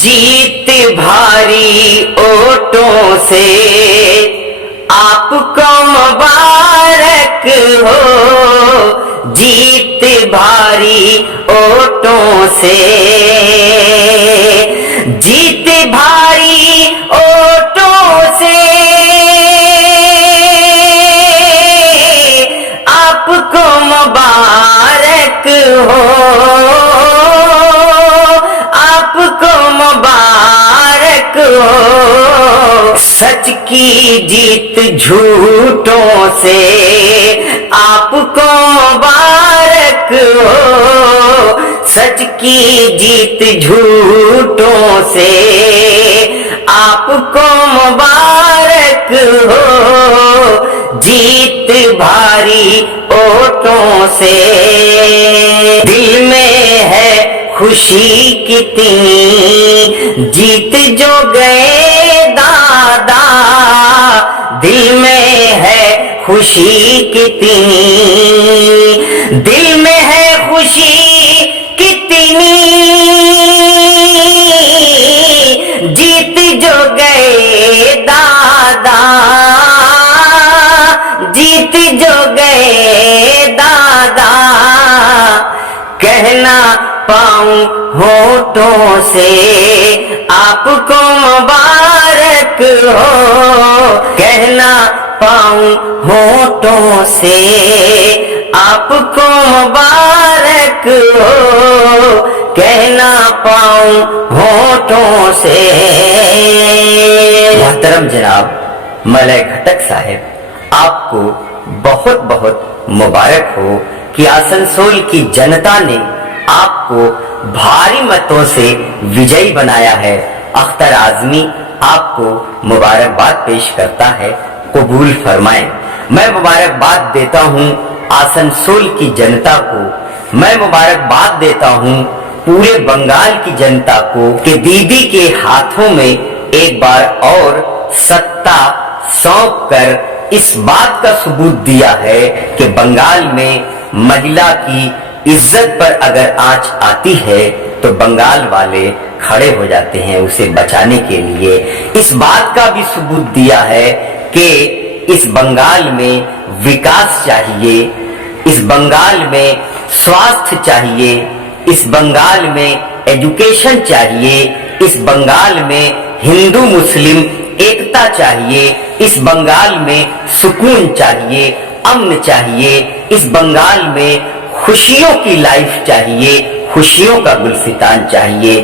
जीत भारी ओटों से आपको मुबारक हो, जीत भारी ओटों से, जीत भारी ओटों से आपको मुबारक हो, आपको मुबारक हो। सच की जीत झूठों से आपको मुबारक हो, सच की जीत झूठों से आपको मुबारक हो, जीत भारी ओटों से। दिल में है खुशी कितनी जीत जो गए दादा, दिल में है खुशी कितनी, दिल में है खुशी कितनी जीत जो गए दादा, जीत जो गए दादा। कहना पाऊं होठों से आपको मुबारक हो, कहना पाऊं होठों से आपको मुबारक हो, कहना पाऊं होठों से। मोहतरम जनाब मलय घटक साहब, आपको बहुत बहुत मुबारक हो कि आसनसोल की जनता ने आपको भारी मतों से विजयी बनाया है। अख्तर आजमी आपको मुबारकबाद पेश करता है, कबूल फरमाएं। मैं मुबारकबाद देता हूं आसनसोल की जनता को, मैं मुबारकबाद देता हूं पूरे बंगाल की जनता को कि दीदी के हाथों में एक बार और सत्ता सौंप कर इस बात का सबूत दिया है कि बंगाल में महिला की इज्जत पर अगर आंच आती है तो बंगाल वाले खड़े हो जाते हैं उसे बचाने के लिए। इस बात का भी सबूत दिया है कि इस बंगाल में विकास चाहिए, इस बंगाल में स्वास्थ्य चाहिए, इस बंगाल में एजुकेशन चाहिए, इस बंगाल में हिंदू मुस्लिम एकता चाहिए, इस बंगाल में सुकून चाहिए, अमन चाहिए, इस बंगाल में खुशियों की लाइफ चाहिए, खुशियों का गुलसितान चाहिए।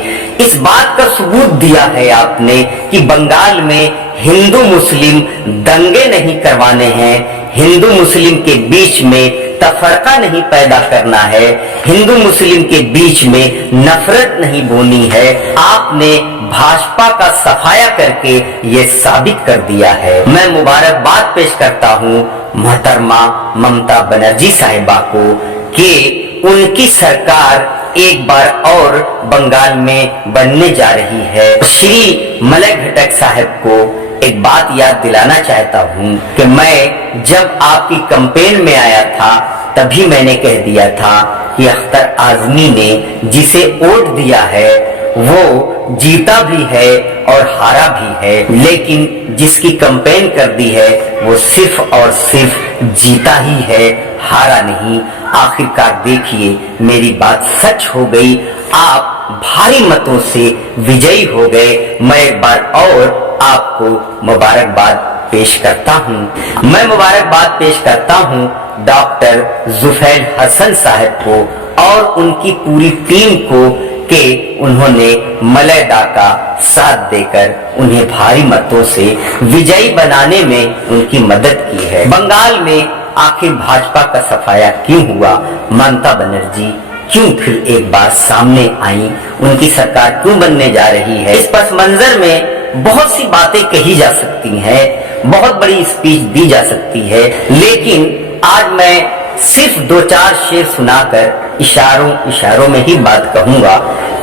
इस बात का सबूत दिया है आपने कि बंगाल में हिंदू मुस्लिम दंगे नहीं करवाने हैं, हिंदू मुस्लिम के बीच में तफरका नहीं पैदा करना है, हिंदू मुस्लिम के बीच में नफरत नहीं बोनी है। आपने भाजपा का सफाया करके ये साबित कर दिया है। मैं मुबारकबाद पेश करता हूँ मोहतरमा ममता बनर्जी साहिबा को कि उनकी सरकार एक बार और बंगाल में बनने जा रही है। श्री मलय घटक साहब को एक बात याद दिलाना चाहता हूँ कि मैं जब आपकी कैंपेन में आया था तभी मैंने कह दिया था कि अख्तर आजमी ने जिसे वोट दिया है वो जीता भी है और हारा भी है, लेकिन जिसकी कैंपेन कर दी है वो सिर्फ और सिर्फ जीता ही है, हारा नहीं। आखिरकार देखिए मेरी बात सच हो गई, आप भारी मतों से विजयी हो गए। मैं एक बार और आपको मुबारकबाद पेश करता हूँ। मैं मुबारकबाद पेश करता हूँ डॉक्टर जुफैल हसन साहब को और उनकी पूरी टीम को कि उन्होंने मलयदा का साथ देकर उन्हें भारी मतों से विजयी बनाने में उनकी मदद की है। बंगाल में आखिर भाजपा का सफाया क्यों हुआ, ममता बनर्जी क्यों फिर एक बार सामने आई, उनकी सरकार क्यों बनने जा रही है। इस पस मंजर में बहुत सी बातें कही जा सकती हैं, बहुत बड़ी स्पीच दी जा सकती है, लेकिन आज मैं सिर्फ दो चार शेर सुनाकर इशारों में ही बात कहूंगा,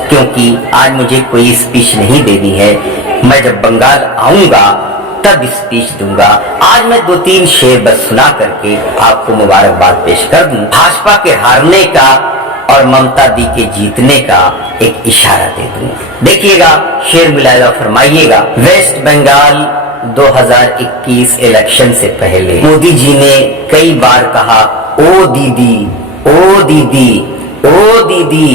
क्योंकि आज मुझे कोई स्पीच नहीं देनी है। मैं जब बंगाल आऊंगा तब स्पीच दूंगा। आज मैं दो तीन शेर बस सुना करके आपको मुबारकबाद पेश कर दूं। भाजपा के हारने का और ममता दी के जीतने का एक इशारा दे दूं। देखिएगा, शेर मुलायजा फरमाइएगा। वेस्ट बंगाल 2021 इलेक्शन से पहले मोदी जी ने कई बार कहा, ओ दीदी, ओ दीदी, ओ दीदी,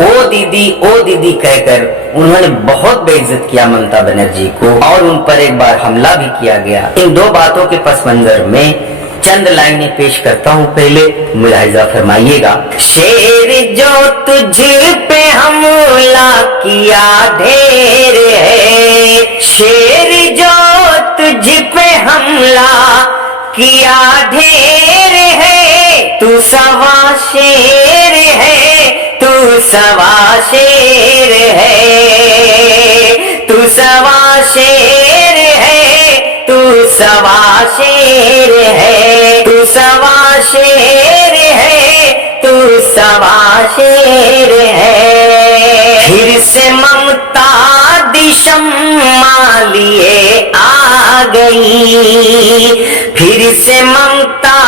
ओ दीदी, ओ दीदी कहकर उन्होंने बहुत बेइज्जत किया ममता बनर्जी को और उन पर एक बार हमला भी किया गया। इन दो बातों के पस मंजर में चंद लाइनें पेश करता हूँ, पहले मुलाहिजा फरमाइएगा। शेर जो तुझ पे हमला किया ढेर है, शेर जो तुझ पे हमला किया ढेर है, तू सवा शेर है, तू सवा शेर है, तू सवा शेर है, तू सवा शेर है, तू सवा शेर है, तू सवा शेर है। फिर से ममता दिशम्मा लिए आ गई, फिर से ममता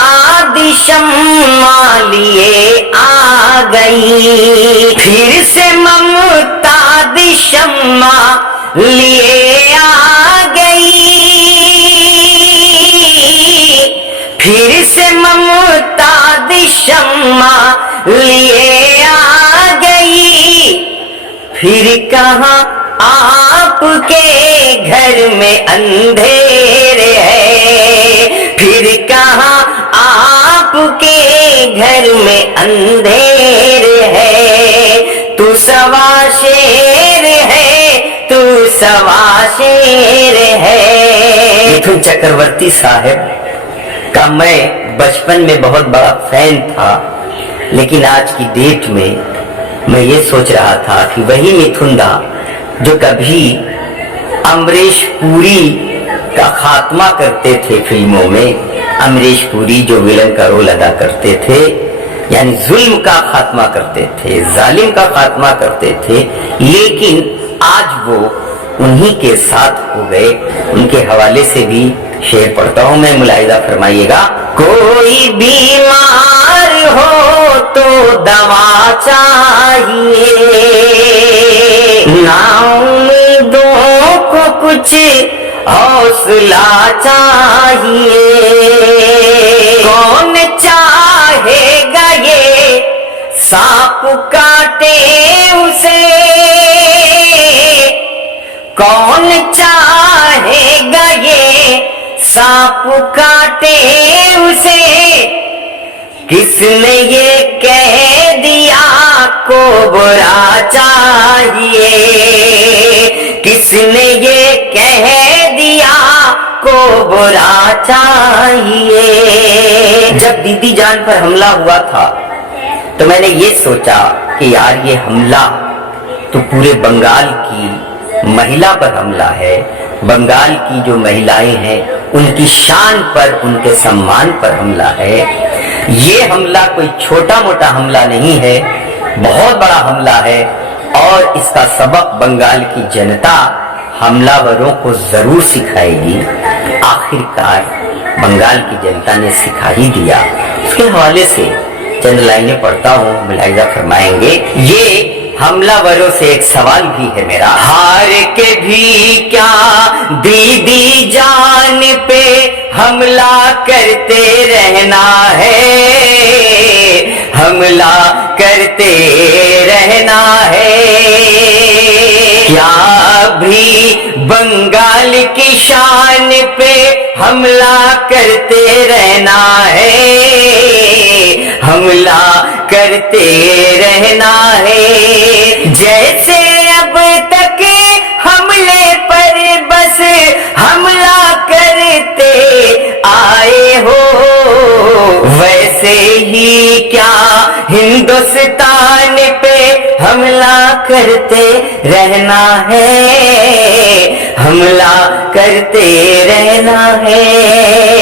दिशम्मा लिए आ गई, फिर से ममता दिशम्मा लिए आ गई, फिर से ममता दिशम्मा लिए आ गई। फिर कहाँ आपके घर में अंधेर है, फिर कहाँ आपके घर में अंधेर है, तू सवा शेर है, तू सवा शेर है। मिथुन चक्रवर्ती साहब का मैं बचपन में बहुत बड़ा फैन था, लेकिन आज की डेट में मैं ये सोच रहा था कि वही मिथुन दा जो कभी अमरीश पुरी का खात्मा करते थे फिल्मों में, अमरीश पुरी जो विलन का रोल अदा करते थे, यानी जुल्म का खात्मा करते थे, जालिम का खात्मा करते थे, लेकिन आज वो उन्हीं के साथ हो गए। उनके हवाले से भी शेर पढ़ता हूं मैं, मुलाहिजा फरमाइएगा। कोई बीमार हो तो दवा चाहिए, ना उम्मीदों को कुछ हौसला चाहिए, कौन चाहेगा ये सांप काटे उसे, कौन चाहेगा ये सांप काटे उसे, किसने ये कह दिया कोबरा चाहिए, किसने ये कह दिया कोबरा चाहिए। जब दीदी जान पर हमला हुआ था तो मैंने ये सोचा कि यार ये हमला तो पूरे बंगाल की महिला पर हमला है, बंगाल की जो महिलाएं हैं उनकी शान पर, उनके सम्मान पर हमला है। ये हमला कोई छोटा मोटा हमला नहीं है, बहुत बड़ा हमला है और इसका सबक बंगाल की जनता हमलावरों को जरूर सिखाएगी। आखिरकार बंगाल की जनता ने सिखा ही दिया। उसके हवाले से चंद लाइनें पढ़ता हूँ, मुलाहिजा फरमाएंगे। ये हमलावरों से एक सवाल भी है मेरा, हार के भी क्या दीदी जान पे हमला करते रहना है, हमला करते रहना है, क्या भी बंगाल की शान पे हमला करते रहना है, हमला करते रहना है। जैसे अब तक हमले पर बस हमला करते आए हो, वैसे ही क्या हिंदुस्तान पे हमला करते रहना है, हमला करते रहना है।